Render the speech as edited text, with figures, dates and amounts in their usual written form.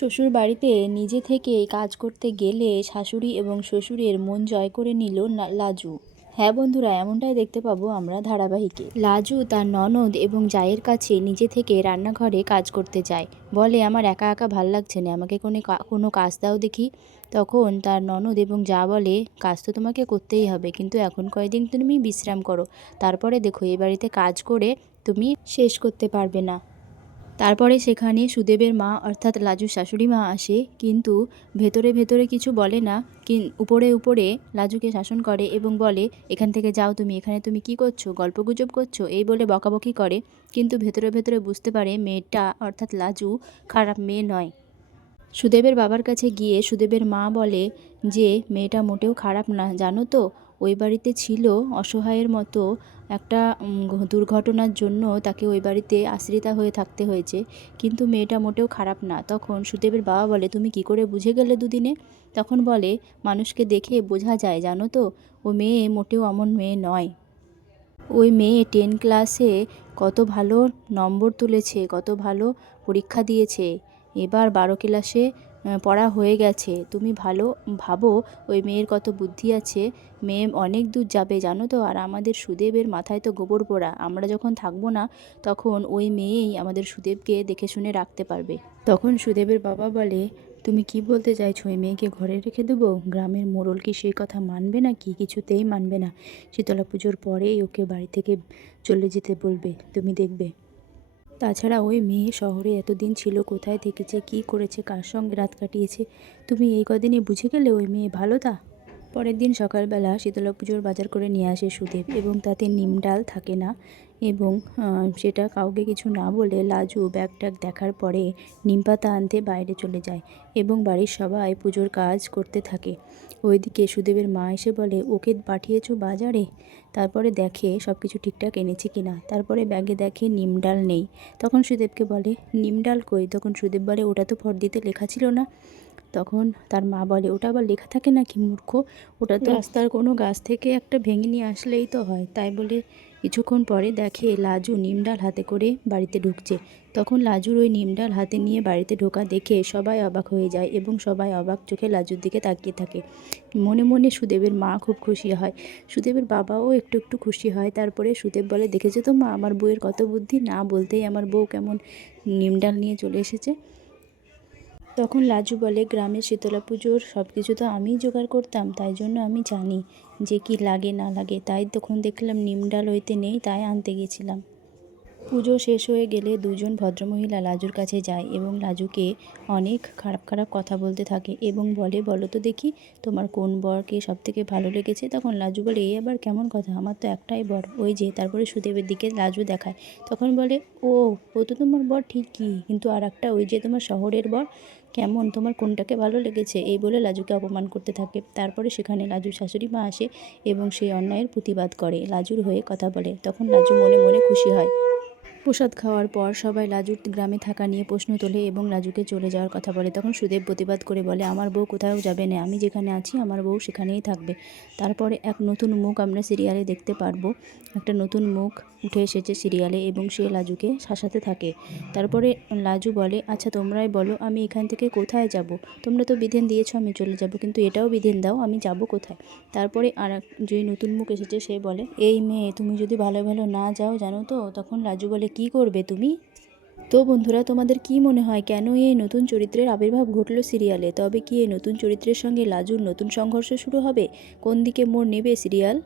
শ্বশুর বাড়িতে নিজে থেকে কাজ করতে গেলে শাশুড়ি এবং শ্বশুরের মন জয় করে নিল লাজু। হ্যাঁ বন্ধুরা, এমনটাই দেখতে পাবো আমরা ধারাবাহিকে। লাজু তার ননদ এবং জায়ের কাছে নিজে থেকে রান্নাঘরে কাজ করতে যায়। বলে, আমার একা একা ভাল লাগছে না, আমাকে কোনো কাজ দাও দেখি। তখন তার ননদ এবং জা বলে, কাজ তো তোমাকে করতেই হবে, কিন্তু এখন কয়েকদিন তুমি বিশ্রাম করো, তারপরে দেখো এই বাড়িতে কাজ করে তুমি শেষ করতে পারবে না। তারপরে সেখানে সুদেবের মা অর্থাৎ লাজুর শাশুড়ি মা আসে, কিন্তু ভেতরে ভেতরে কিছু বলে না, উপরে উপরে লাজুকে শাসন করে এবং বলে, এখান থেকে যাও তুমি, এখানে তুমি কি করছো, গল্পগুজব করছো, এই বলে বকাবকি করে। কিন্তু ভেতরে ভেতরে বুঝতে পারে মেয়েটা অর্থাৎ লাজু খারাপ মেয়ে নয়। সুদেবের বাবার কাছে গিয়ে সুদেবের মা বলে যে মেয়েটা মোটেও খারাপ না, জানো তো, ওই বাড়িতে ছিল অসহায়ের মতো একটা দুর্ঘটনার জন্য তাকে ওই বাড়িতে আশ্রিতা হয়ে থাকতে হয়েছে, কিন্তু মেয়েটা মোটেও খারাপ না। তখন সুদেবের বাবা বলে, তুমি কি করে বুঝে গেলে দুদিনে? তখন বলে, মানুষকে দেখে বোঝা যায়, জানো তো, ও মেয়ে মোটেও অমন মেয়ে নয়। ওই মেয়ে 10 ক্লাসে কত ভালো নম্বর তুলেছে, কত ভালো পরীক্ষা দিয়েছে, এবার 12 ক্লাসে পড়া হয়ে গেছে। তুমি ভালো ভাবো ওই মেয়ের কত বুদ্ধি আছে, মেয়ে অনেক দূর যাবে, জানো তো। আর আমাদের সুদেবের মাথায় তো গোবর পোড়া, আমরা যখন থাকবো না তখন ওই মেয়েই আমাদের সুদেবকে দেখে শুনে রাখতে পারবে। তখন সুদেবের বাবা বলে, তুমি কি বলতে চাইছো, ওই মেয়েকে ঘরে রেখে দেবো? গ্রামের মোড়ল কি সেই কথা মানবে না কি? কিছুতেই মানবে না। শীতলা পুজোর পরেই ওকে বাড়ি থেকে চলে যেতে বলবে, তুমি দেখবে। তাছাড়া ওই মেয়ে শহরে এতদিন ছিল, কোথায় থেকেছে, কি করেছে, কার সঙ্গে রাত কাটিয়েছে, তুমি এই কদিনে বুঝে গেলে ওই মেয়ে ভালো তা? পরের দিন সকালবেলা শীতলা পুজোর বাজার করে নিয়ে আসে সুদেব, এবং তাতে নিম ডাল থাকে না, এবং সেটা কাউকে কিছু না বলে লাজু ব্যাগ ট্যাগ দেখার পরে নিম পাতা আনতে বাইরে চলে যায়, এবং বাড়ির সবাই পুজোর কাজ করতে থাকে। ওইদিকে সুদেবের মা এসে বলে, ওকে পাঠিয়েছো বাজারে? তারপরে দেখে সব কিছু ঠিকঠাক এনেছে কিনা, তারপরে ব্যাগে দেখে নিম ডাল নেই। তখন সুদেবকে বলে, নিম ডাল কই? তখন সুদেব বলে, ওটা তো ফর্দিতে লেখা ছিল না। তখন তার মা বলে, ওটা আবার লেখা থাকে নাকি মূর্খ, ওটা তো রাস্তার কোনো গাছ থেকে একটা ভেঙে নিয়ে আসলেই তো হয়। তাই বলে কিছুক্ষণ পরে দেখে লাজু নিম ডাল হাতে করে বাড়িতে ঢুকছে। তখন লাজুর ওই নিম ডাল হাতে নিয়ে বাড়িতে ঢোকা দেখে সবাই অবাক হয়ে যায়, এবং সবাই অবাক চোখে লাজুর দিকে তাকিয়ে থাকে। মনে মনে সুদেবের মা খুব খুশি হয়, সুদেবের বাবাও একটু একটু খুশি হয়। তারপরে সুদেব বলে, দেখেছো তো মা, আমার বউয়ের কত বুদ্ধি, না বলতেই আমার বউ কেমন নিম ডাল নিয়ে চলে এসেছে। তখন লাজু বলে, গ্রামের শীতলা পুজোর সব কিছু তো আমিই জোগাড় করতাম, তাই জন্য আমি জানি যে কি লাগে না লাগে, তাই তখন দেখলাম নিম ডাল হইতে নেই, তাই আনতে গেছিলাম। পুজো শেষ হয়ে গেলে দুজন ভদ্রমহিলা লাজুর কাছে যায় এবং লাজুকে অনেক খারাপ খারাপ কথা বলতে থাকে, এবং বলে, বলো তো দেখি তোমার কোন বরকে সব থেকে ভালো লেগেছে? তখন লাজু বলে, এই আবার কেমন কথা, আমার তো একটাই বর, ওই যে। তারপরে সুদেবের দিকে লাজু দেখায়। তখন বলে, ও ও তো তোমার বর ঠিকই, কিন্তু আর একটা, ওই যে তোমার শহরের বর, কেমন, তোমার কোনটাকে ভালো লেগেছে? এই বলে লাজুকে অপমান করতে থাকে। তারপরে সেখানে লাজুর শাশুড়ি মা আসে এবং সেই অন্যায়ের প্রতিবাদ করে, লাজুর হয়ে কথা বলে। তখন লাজু মনে মনে খুশি হয়। প্রসাদ খাওয়ার পর সবাই লাজুর গ্রামে থাকা নিয়ে প্রশ্ন তোলে এবং লাজুকে চলে যাওয়ার কথা বলে। তখন সুদেব প্রতিবাদ করে বলে, আমার বউ কোথাও যাবে না, আমি যেখানে আছি আমার বউ সেখানেই থাকবে। তারপরে এক নতুন মুখ আমরা সিরিয়ালে দেখতে পারবো, একটা নতুন মুখ উঠে এসেছে সিরিয়ালে, এবং সে লাজুকে শাসাতে থাকে। তারপরে লাজু বলে, আচ্ছা তোমরাই বলো, আমি এখান থেকে কোথায় যাব? তোমরা তো বিধান দিয়েছো আমি চলে যাব, কিন্তু এটাও বিধান দাও, আমি যাব কোথায়? তারপরে আর এক যে নতুন মুখ এসেছে সে বলে, এই মেয়ে, তুমি যদি ভালো ভালো না যাও, জানো তো। তখন লাজু বলে, কি করবে তুমি? তো বন্ধুরা, তোমাদের কি মনে হয়, কেন এই নতুন চরিত্রের আবির্ভাব ঘটলো সিরিয়ালে? তবে কি এই নতুন চরিত্রের সঙ্গে লাজুর নতুন সংঘর্ষ শুরু হবে? কোন দিকে মোড় নেবে সিরিয়াল?